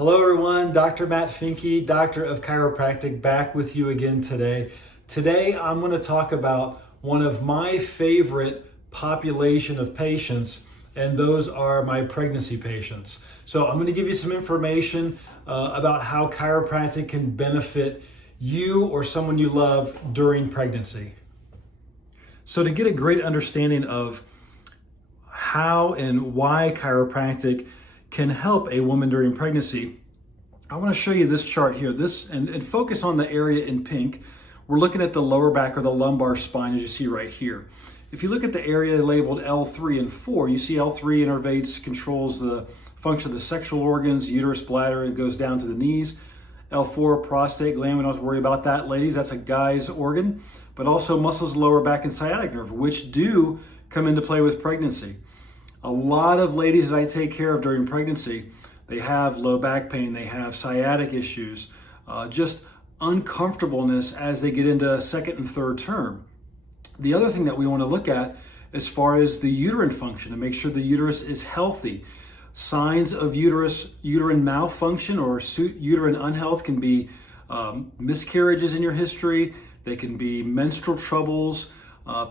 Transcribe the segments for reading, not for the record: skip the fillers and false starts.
Hello everyone, Dr. Matt Finke, Doctor of Chiropractic, back with you again today. Today I'm going to talk about one of my favorite population of patients, and those are my pregnancy patients. So I'm going to give you some information about how chiropractic can benefit you or someone you love during pregnancy. So to get a great understanding of how and why chiropractic can help a woman during pregnancy, I want to show you this chart here. And focus on the area in pink. We're looking at the lower back or the lumbar spine, as you see right here. If you look at the area labeled L3 and 4, you see L3 innervates, controls the function of the sexual organs, uterus, bladder, it goes down to the knees. L4, prostate gland, we don't have to worry about that, ladies. That's a guy's organ. But also muscles, lower back, and sciatic nerve, which do come into play with pregnancy. A lot of ladies that I take care of during pregnancy, they have low back pain, they have sciatic issues, just uncomfortableness as they get into second and third term. The other thing that we want to look at as far as the uterine function and make sure the uterus is healthy. Signs of uterine malfunction or uterine unhealth can be miscarriages in your history. They can be menstrual troubles,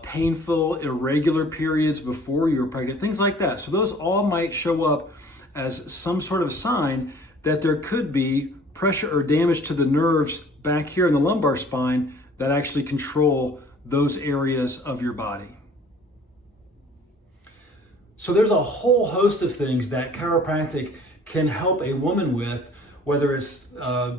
painful, irregular periods before you were pregnant, things like that. So those all might show up as some sort of sign that there could be pressure or damage to the nerves back here in the lumbar spine that actually control those areas of your body. So there's a whole host of things that chiropractic can help a woman with, whether it's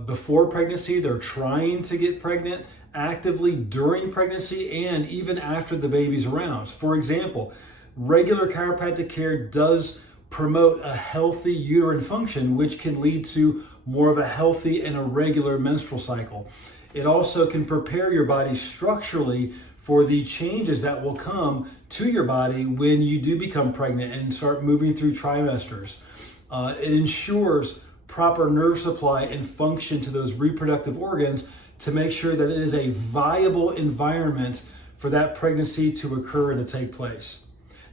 before pregnancy, they're trying to get pregnant, actively during pregnancy, and even after the baby's around. For example, regular chiropractic care does promote a healthy uterine function, which can lead to more of a healthy and a regular menstrual cycle. It also can prepare your body structurally for the changes that will come to your body when you do become pregnant and start moving through trimesters. It ensures proper nerve supply and function to those reproductive organs to make sure that it is a viable environment for that pregnancy to occur and to take place.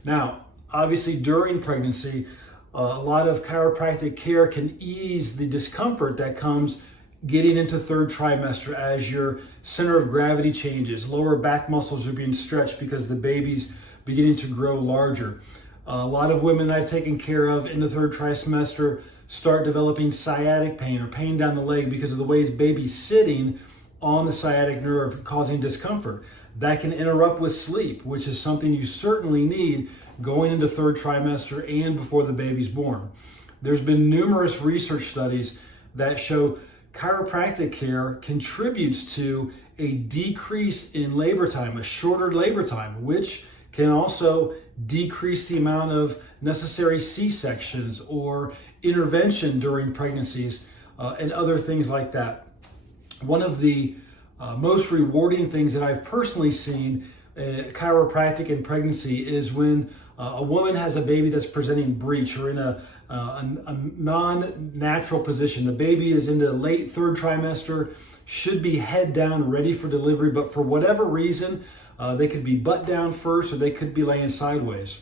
Now, obviously during pregnancy, a lot of chiropractic care can ease the discomfort that comes getting into third trimester as your center of gravity changes. Lower back muscles are being stretched because the baby's beginning to grow larger. A lot of women I've taken care of in the third trimester start developing sciatic pain or pain down the leg because of the way baby's sitting on the sciatic nerve, causing discomfort. That can interrupt with sleep, which is something you certainly need going into third trimester and before the baby's born. There's been numerous research studies that show chiropractic care contributes to a decrease in labor time, a shorter labor time, which can also decrease the amount of necessary C-sections or intervention during pregnancies and other things like that. One of the most rewarding things that I've personally seen chiropractic in pregnancy is when a woman has a baby that's presenting breech or in a non-natural position. The baby is in the late third trimester, should be head down, ready for delivery, but for whatever reason, they could be butt down first or they could be laying sideways.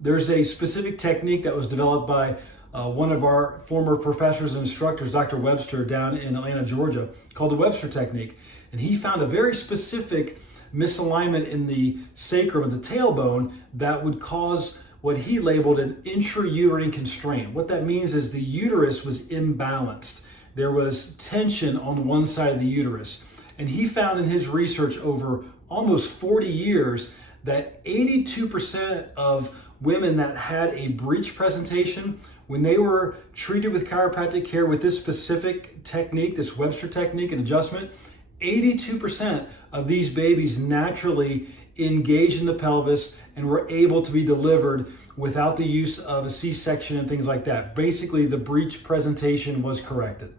There's a specific technique that was developed by one of our former professors and instructors, Dr. Webster, down in Atlanta, Georgia, called the Webster technique. And he found a very specific misalignment in the sacrum of the tailbone that would cause what he labeled an intrauterine constraint. What that means is the uterus was imbalanced. There was tension on one side of the uterus. And he found in his research over almost 40 years that 82% of women that had a breech presentation, when they were treated with chiropractic care with this specific technique, this Webster technique and adjustment, 82% of these babies naturally engaged in the pelvis and were able to be delivered without the use of a C-section and things like that. Basically, the breech presentation was corrected.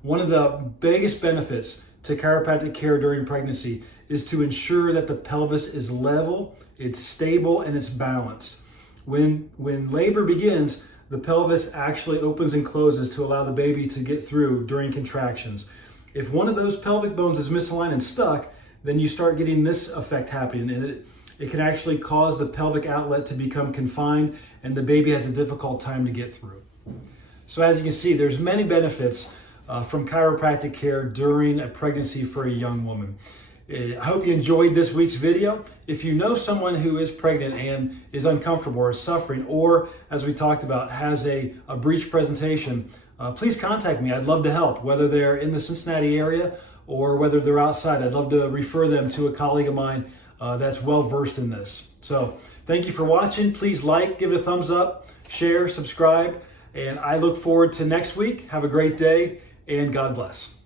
One of the biggest benefits to chiropractic care during pregnancy is to ensure that the pelvis is level, it's stable, and it's balanced. When labor begins, the pelvis actually opens and closes to allow the baby to get through during contractions. If one of those pelvic bones is misaligned and stuck, then you start getting this effect happening, and it can actually cause the pelvic outlet to become confined and the baby has a difficult time to get through. So as you can see, there's many benefits from chiropractic care during a pregnancy for a young woman. I hope you enjoyed this week's video. If you know someone who is pregnant and is uncomfortable or is suffering, or as we talked about, has a breech presentation, please contact me. I'd love to help, whether they're in the Cincinnati area or whether they're outside. I'd love to refer them to a colleague of mine that's well versed in this. So thank you for watching. Please like, give it a thumbs up, share, subscribe, and I look forward to next week. Have a great day, and God bless.